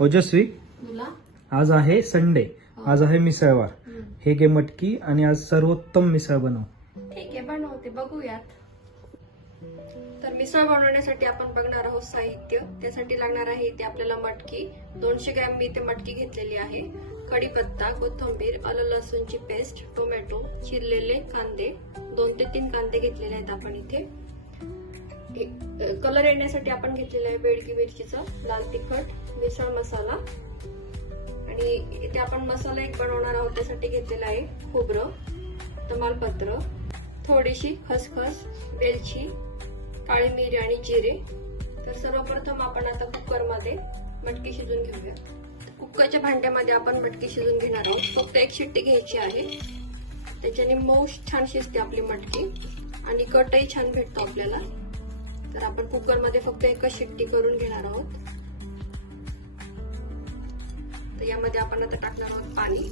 ओजस्वी? आज आहे संडे. आज आहे मिसळवार. हे घे मटकी आणि आज सर्वोत्तम मिसळ बनव. ठीक आहे बनवते. बघूयात. तर मिसळ बनवण्यासाठी आपण बघणार आहोत साहित्य. त्यासाठी लागणार आहे इथे आपल्याला मटकी. दोनशे ग्रॅम मी इथे मटकी घेतलेली आहे. कढीपत्ता कोथिंबीर आलं लसूणची पेस्ट टोमॅटो चिरलेले कांदे. दोन ते तीन कांदे घेतलेले आहेत आपण इथे. कलर येण्यासाठी आपण घेतलेला आहे बेडगी मिरचीचं लाल तिखट मिसळ मसाला. आणि इथे आपण मसाला एक बनवणार आहोत त्यासाठी घेतलेला आहे खोबरं तमालपत्र थोडीशी खसखस वेलची काळी मिरी आणि जिरे. तर सर्वप्रथम आपण आता कुकरमध्ये मटकी शिजून घेऊया. कुकरच्या भांड्यामध्ये आपण मटकी शिजून घेणार आहोत. फक्त एक शिट्टी घ्यायची आहे. त्याच्याने मऊ छान शिजते आपली मटकी. आणि कटही छान भेटतो आपल्याला. तर आपण कुकरमध्ये फक्त एकच शिट्टी करून घेणार आहोत. तर यामध्ये आपण आता टाकणार आहोत पाणी.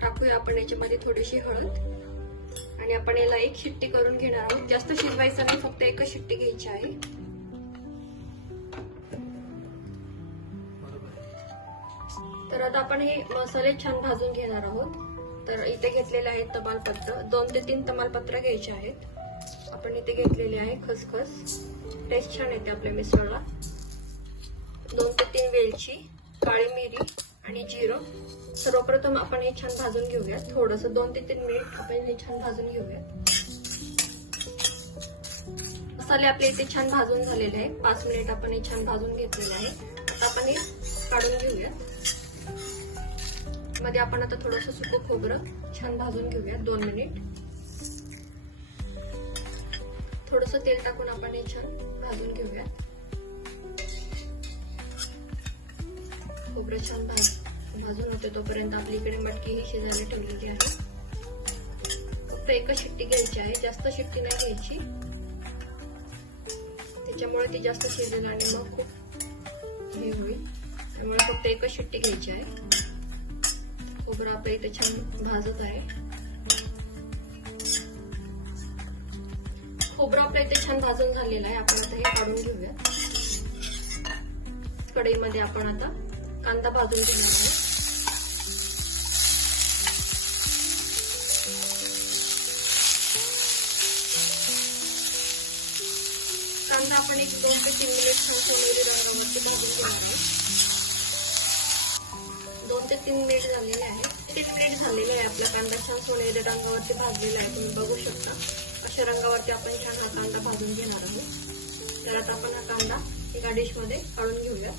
टाकूया आपण याच्यामध्ये थोडीशी हळद. आणि आपण याला एक शिट्टी करून घेणार आहोत. जास्त शिजवायचं नाही फक्त एकच शिट्टी घ्यायची आहे. तर आता आपण हे मसाले छान भाजून घेणार आहोत. तर इथे घेतलेले आहेत तमालपत्र. दोन ते तीन तमालपत्र घ्यायचे आहेत. आपण इथे घेतलेले आहे खसखस. टेस्ट छान येते आपल्या मिसळला. दोन ते तीन वेलची काळी मिरी आणि जिरं. सर्वप्रथम आपण हे छान भाजून घेऊयात. थोडस दोन ते तीन मिनिट आपण हे छान भाजून घेऊयात. मसाले आपले इथे छान भाजून झालेले आहे पाच मिनिट आपण हे छान भाजून घेतलेले आहे. आता आपण हे काढून घेऊ मध्ये आपण आता थोडस सुकं खोबरं छान भाजून घेऊया दोन मिनिट. थोडस तेल टाकून आपण हे छान भाजून घेऊया. खोबरं छान भाज भाजून होते तोपर्यंत आपली इकडे मटकी ही शिजायला ठेवलेली आहे. फक्त एकच शिट्टी घ्यायची आहे जास्त शिट्टी नाही घ्यायची. त्याच्यामुळे ती जास्त शिजेल आणि मग खूप हे होईल. त्यामुळे फक्त एकच शिट्टी घ्यायची आहे. खोबरं आपलं इथे छान भाजत आहे. खोबरं आपलं इथे छान भाजून झालेलं आहे. आपण आता हे काढून घेऊया कढईमध्ये आपण आता कांदा भाजून घेणार आहे कांदा आपण एक दोन ते तीन मिनिट छान सोनेरी रंगावरती भाजून घेणार आहे दोन ते तीन मिनिट झालेले आहे. तीन मिनिट झालेले आहे आपला कांदा छान सोनेरी रंगावरती भाजलेला आहे. तुम्ही बघू शकता. अशा रंगावरती आपण छान हा कांदा भाजून घेणार आहोत. तर आता आपण हा कांदा एका डिशमध्ये काढून घेऊया.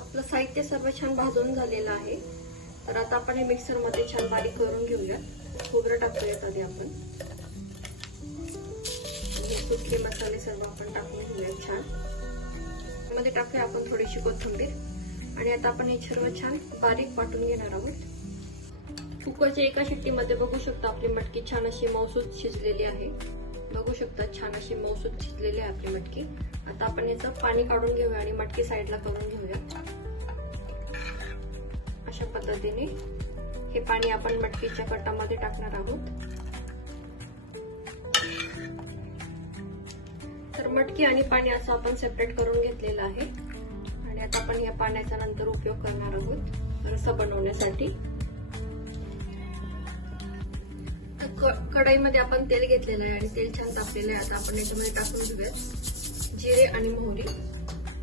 आपलं साहित्य सर्व छान भाजून झालेलं आहे. तर आता आपण हे मिक्सरमध्ये छान बारीक करून घेऊया. खोबरं टाकूयात आधी आपण. हे मसाले सर्व आपण टाकून घेऊया छान. मध्ये टाकूया आपण थोडीशी कोथिंबीर. आणि आता आपण हे सर्व छान बारीक वाटून घेणार आहोत. कुकरच्या एका शिट्टीमध्ये बघू शकता आपली मटकी छान अशी मौसूद शिजलेली आहे. बघू शकता छान अशी मौसूद शिजलेली आहे आपली मटकी. आता आपण याचं पाणी काढून घेऊया आणि मटकी साईडला करून घेऊया. अशा पद्धतीने हे पाणी आपण मटकीच्या कटामध्ये टाकणार आहोत. मटकी आणि पाणी असं आपण सेपरेट करून घेतलेलं आहे. आणि आता आपण या पाण्याचा नंतर उपयोग करणार आहोत रस्सा बनवण्यासाठी. तर कढईमध्ये आपण तेल घेतलेलं आहे आणि तेल छान तापलेलं आहे. आता आपण याच्यामध्ये टाकून घेऊयात. जिरे आणि मोहरी.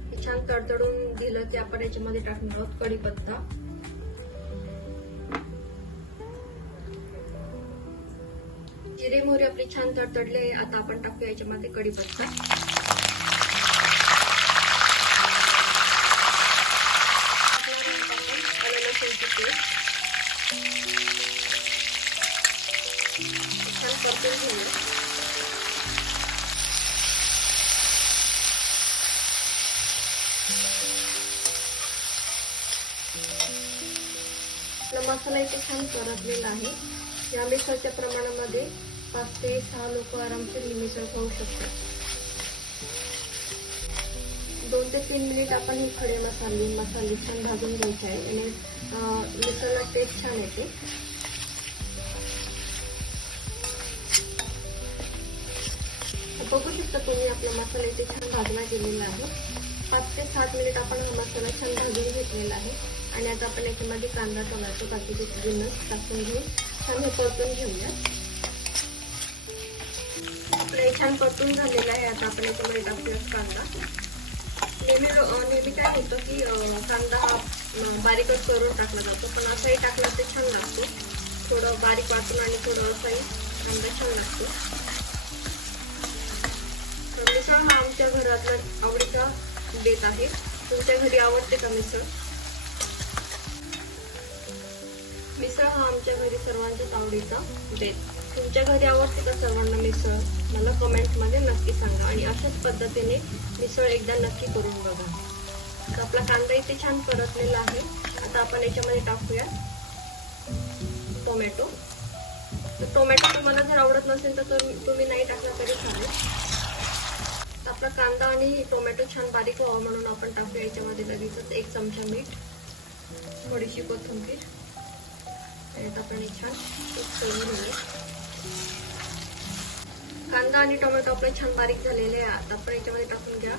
हे छान तडतडून दिलं ते आपण याच्यामध्ये टाकणार आहोत कढीपत्ता. जिरे मोहरी आपली छान तडतडले आता आपण टाकूया याच्यामध्ये कढीपत्ता छान परतून घेऊया मसाला इथे छान परतलेला आहे या मिसळच्या प्रमाणामध्ये पाच ते सहा लोक आरामशीर ही मिसळ खाऊ शकतात. दोन ते तीन मिनिट आपण हे खडे मसाले मसाले छान भाजून घ्यायचे आहे आणि मिसळला टेस्ट छान येते. बघू शकता तुम्ही आपला मसाला छान भाजला गेलेला आहे. पाच ते सात मिनिट आपण हा मसाला छान भाजून घेतलेला आहे. आणि आता आपण याच्यामध्ये कांदा टोमॅटो बाकीचे जिन्नस टाकून घेऊन छान हे परतून घेऊया. छान परतून झालेला आहे आता आपण याच्यामध्ये टाकूया कांदा. नेहमी नेहमी काय होतं की कांदा हा बारीकच करून टाकला जातो पण असाही टाकला तर छान लागतो. थोडं बारीक वाटून आणि थोडं असाही कांदा छान लागतो. तर मिसळ हा आमच्या घरातला आवडीचा बेत आहे. तुमच्या घरी आवडते का मिसळ? मिसळ हा आमच्या घरी सर्वांचाच आवडीचा बेत तुमच्या घरी आवडते का सर्वांना मिसळ? मला कमेंटमध्ये नक्की सांगा. आणि अशाच पद्धतीने मिसळ एकदा नक्की करून बघा. तर आपला कांदा इथे छान परतलेला आहे. आता आपण याच्यामध्ये टाकूया टोमॅटो. टोमॅटो तुम्हाला जर आवडत नसेल तर तुम्ही- तुम्ही नाही टाकला तरी चालेल. आपला कांदा आणि टोमॅटो छान बारीक व्हावा म्हणून आपण टाकूया याच्यामध्ये लगेचच एक चमचा मीठ थोडीशी कोथिंबीर. आणि आता आपण हे छान करून घेऊया. कांदा आणि टोमॅटो आपले छान बारीक झालेले आहे आता आपण याच्यामध्ये टाकून घ्या.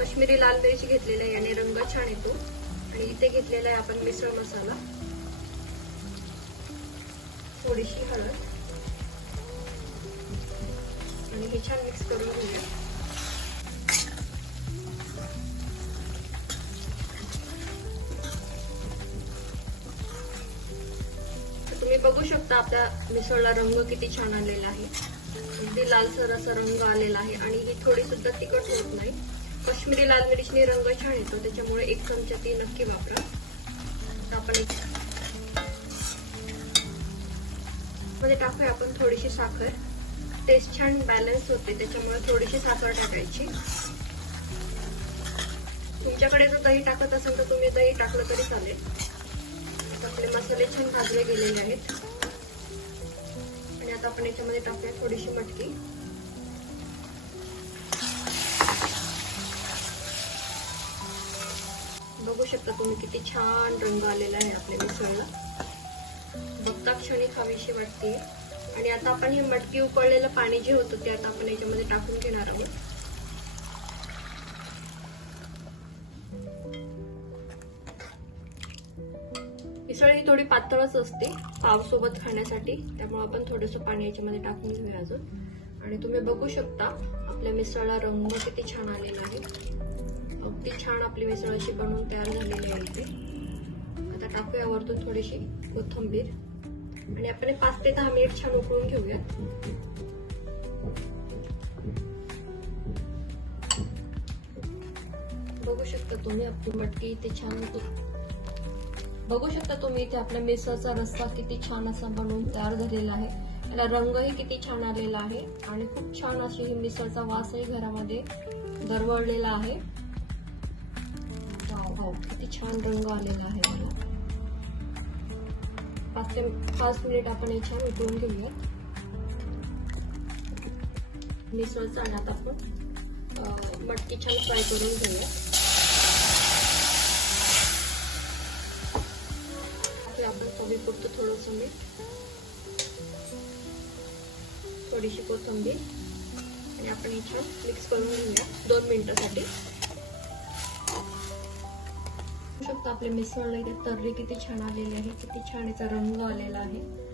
कश्मीरी लाल मिरची घेतलेली आहे याने रंग छान येतो. आणि इथे घेतलेला आहे आपण मिसळ मसाला. थोडीशी हळद. आणि हे छान मिक्स करून घेऊया. बघू शकता आपल्या मिसळला रंग किती छान आलेला आहे. अगदी लालसर असा रंग आलेला आहे आणि ही थोडी सुद्धा तिखट होत नाही. कश्मीरी लाल मिरचीने रंग छान येतो त्याच्यामुळे एक चमचा ती नक्की वापरा. आपण एक मध्ये टाकूया आपण थोडीशी साखर. टेस्ट छान बॅलन्स होते त्याच्यामुळे थोडीशी साखर टाकायची. तुमच्याकडे जर दही टाकत असेल तर तुम्ही दही टाकलं तरी चालेल. आपले मसाले छान भाजले गेलेले आहेत. आणि आता आपण याच्यामध्ये टाकूया थोडीशी मटकी. बघू शकता तुम्ही किती छान रंग आलेला आहे आपल्या मिसळला. बघता क्षणी खावीशी वाटते. आणि आता आपण हे मटकी उकळलेलं पाणी जे होतं ते आता आपण याच्यामध्ये टाकून घेणार आहोत. थोडी पातळच असते पावसोबत खाण्यासाठी. त्यामुळे आपण थोडंसं पाणी याच्यामध्ये टाकून घेऊया अजून. आणि तुम्ही बघू शकता आपल्या मिसळला रंग किती छान आलेला आहे. अगदी छान आपली मिसळ अशी बनवून तयार झालेली आहे इथे. आता टाकूया वरतून थोडीशी कोथिंबीर. आणि आपण पाच ते दहा मिनिट छान उकळून घेऊयात. बघू शकता तुम्ही आपली मटकी इथे छान बघू शकता तुम्ही इथे आपल्या मिसळचा रस्सा किती छान असा बनवून तयार झालेला आहे. याला रंगही किती छान आलेला आहे आणि खूप छान अशी ही मिसळचा वासही घरामध्ये दरवळलेला आहे. किती छान रंग आलेला आहे पाच ते पाच मिनिट आपण हे छान उकळून घेऊयात मिसळचा आणि आता आपण मटकी छान फ्राय करून घेऊया. आता कमी चवीपुरतं थोडंसं मीठ थोडीशी कोथंबीर. आणि आपण हे छान मिक्स करून घेऊया. दोन मिनिटासाठी. बघू आपले आपल्या मिसळला इथे तर्री किती छान आलेली आहे. किती छान याचा रंग आलेला आहे.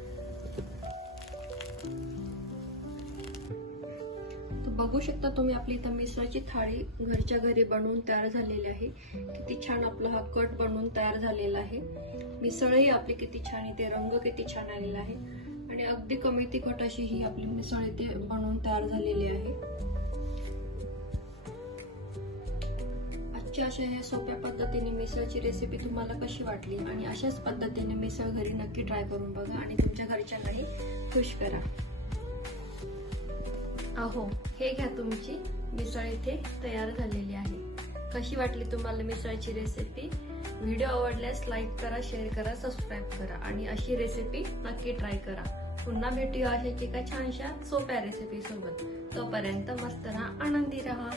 बघू शकता तुम्ही आपली इथं मिसळची थाळी घरच्या घरी बनवून तयार झालेली आहे. किती छान आपला हा कट बनवून तयार झालेला आहे. मिसळही आपली किती छान इथे रंग किती छान आलेला आहे. आणि अगदी कमी तिखट अशी ही आपली मिसळ इथे बनवून तयार झालेली आहे. आजच्या अशा ह्या सोप्या पद्धतीने मिसळची रेसिपी तुम्हाला कशी वाटली? आणि अशाच पद्धतीने मिसळ घरी नक्की ट्राय करून बघा आणि तुमच्या घरच्यांनाही खुश करा. अहो हे घ्या तुमची मिसळ इथे तयार झालेली आहे. कशी वाटली तुम्हाला मिसळची रेसिपी व्हिडिओ आवडल्यास लाईक करा शेअर करा सबस्क्राईब करा आणि अशी रेसिपी नक्की ट्राय करा. पुन्हा भेटूया अशाच एका छानशा सोप्या रेसिपी सोबत. तोपर्यंत मस्त राहा आनंदी राहा.